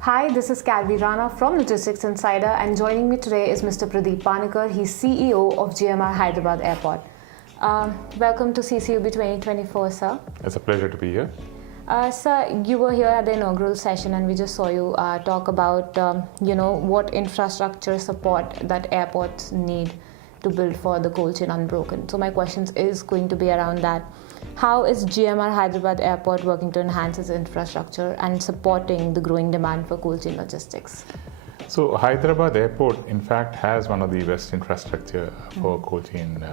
Hi, this is Calvi Rana from Logistics Insider, and joining me today is Mr. Pradeep Panicker. He's CEO of GMR Hyderabad Airport. Welcome to CCUB 2024, sir. It's a pleasure to be here. Sir, you were here at the inaugural session, and we just saw you talk about, what infrastructure support that airports need to build for the cold chain Unbroken. So my question is going to be around that. How is GMR Hyderabad Airport working to enhance its infrastructure and supporting the growing demand for cold chain logistics? So Hyderabad Airport, in fact, has one of the best infrastructure for cold chain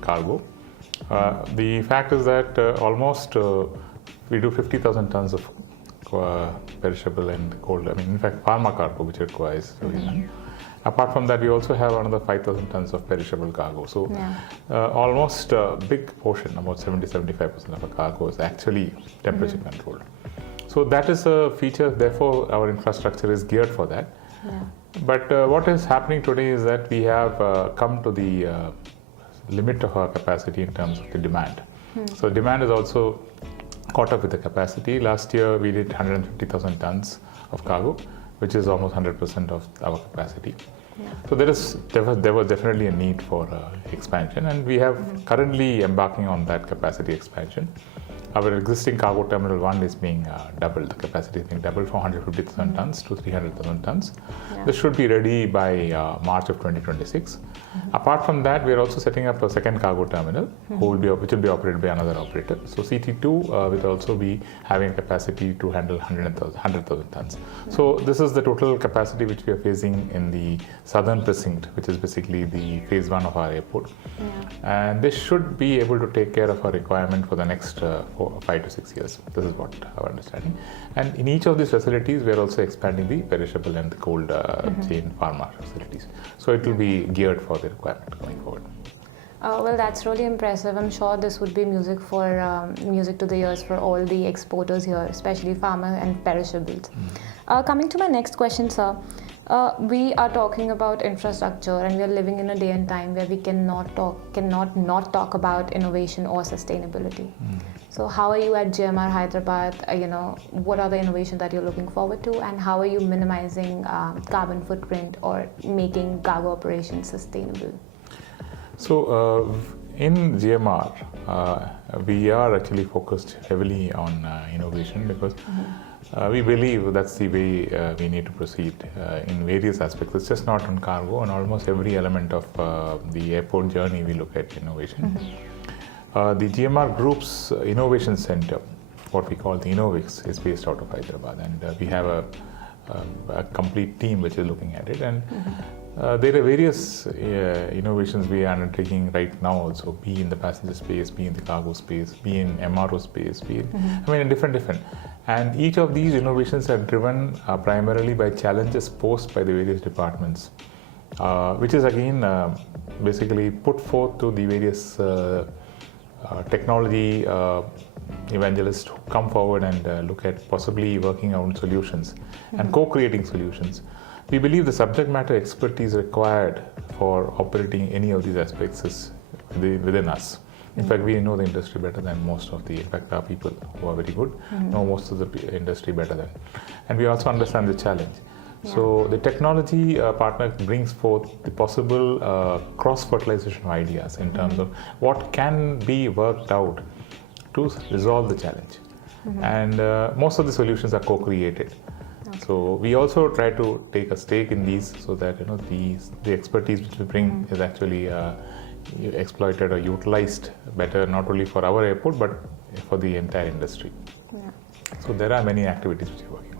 cargo. The fact is that almost we do 50,000 tons of perishable and cold. In fact, pharma cargo, which requires. Apart from that, we also have another 5,000 tons of perishable cargo. So almost a big portion, about 70-75% of our cargo is actually temperature controlled. So that is a feature, therefore our infrastructure is geared for that. But what is happening today is that we have come to the limit of our capacity in terms of the demand. So demand is also caught up with the capacity. Last year we did 150,000 tons of cargo, which is almost 100% of our capacity. So there was definitely a need for expansion, and we have currently embarking on that capacity expansion. Our existing cargo terminal 1 is being doubled. The capacity is being doubled from 150,000 tons to 300,000 tons. This should be ready by March of 2026. Apart from that, we are also setting up a second cargo terminal, which will be operated by another operator. So CT2 will also be having capacity to handle 100,000 tons. So this is the total capacity which we are facing in the southern precinct, which is basically the phase 1 of our airport. And this should be able to take care of our requirement for the next 5 to 6 years. This is what our understanding. And in each of these facilities, we are also expanding the perishable and the cold chain pharma facilities. So it will be geared for the requirement going forward. Well, that's really impressive. I'm sure this would be music to the ears for all the exporters here, especially pharma and perishables. Coming to my next question, sir. We are talking about infrastructure, and we are living in a day and time where we cannot not talk about innovation or sustainability. So how are you at GMR Hyderabad? What are the innovations that you're looking forward to, and how are you minimizing carbon footprint or making cargo operations sustainable? So in GMR, we are actually focused heavily on innovation because we believe that's the way we need to proceed in various aspects. It's just not on cargo. On almost every element of the airport journey, we look at innovation. The GMR Group's Innovation Center, what we call the Innovix, is based out of Hyderabad, and we have a complete team which is looking at it. And there are various innovations we are undertaking right now also, be in the passenger space, be in the cargo space, be in MRO space, in different. And each of these innovations are driven primarily by challenges posed by the various departments, which is again basically put forth to the various technology evangelists who come forward and look at possibly working out solutions and co-creating solutions. We believe the subject matter expertise required for operating any of these aspects is within us. In fact, we know the industry better than most of in fact, our people who are very good know most of the industry better than. And we also understand the challenge. So the technology partner brings forth the possible cross-fertilization of ideas in terms of what can be worked out to resolve the challenge. And most of the solutions are co-created. So we also try to take a stake in these so that the expertise which we bring is actually exploited or utilized better, not only for our airport but for the entire industry. So there are many activities which we're working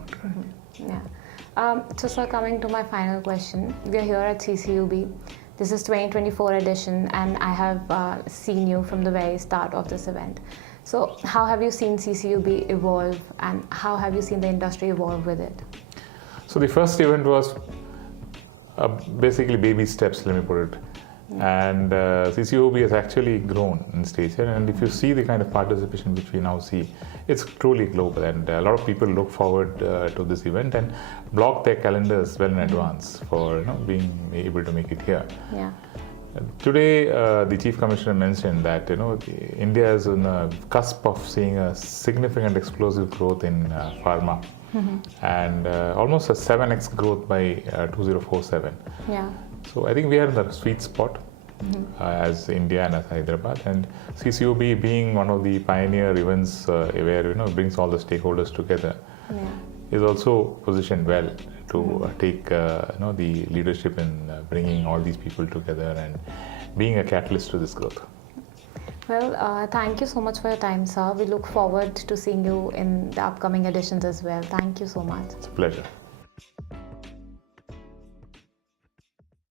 on. So sir, coming to my final question, we are here at CCUB. This is 2024 edition, and I have seen you from the very start of this event. So how have you seen CCUB evolve, and how have you seen the industry evolve with it? So the first event was basically baby steps, let me put it. And CCUB has actually grown in stature, and if you see the kind of participation which we now see, it's truly global, and a lot of people look forward to this event and block their calendars well in advance for being able to make it here. Today, the Chief Commissioner mentioned that India is on the cusp of seeing a significant explosive growth in pharma, and almost a 7x growth by 2047. Yeah. So I think we are in the sweet spot as India and as Hyderabad, and CCOB being one of the pioneer events where brings all the stakeholders together, is also positioned well to take the leadership in bringing all these people together and being a catalyst to this growth. Well, thank you so much for your time, sir. We look forward to seeing you in the upcoming editions as well. Thank you so much. It's a pleasure.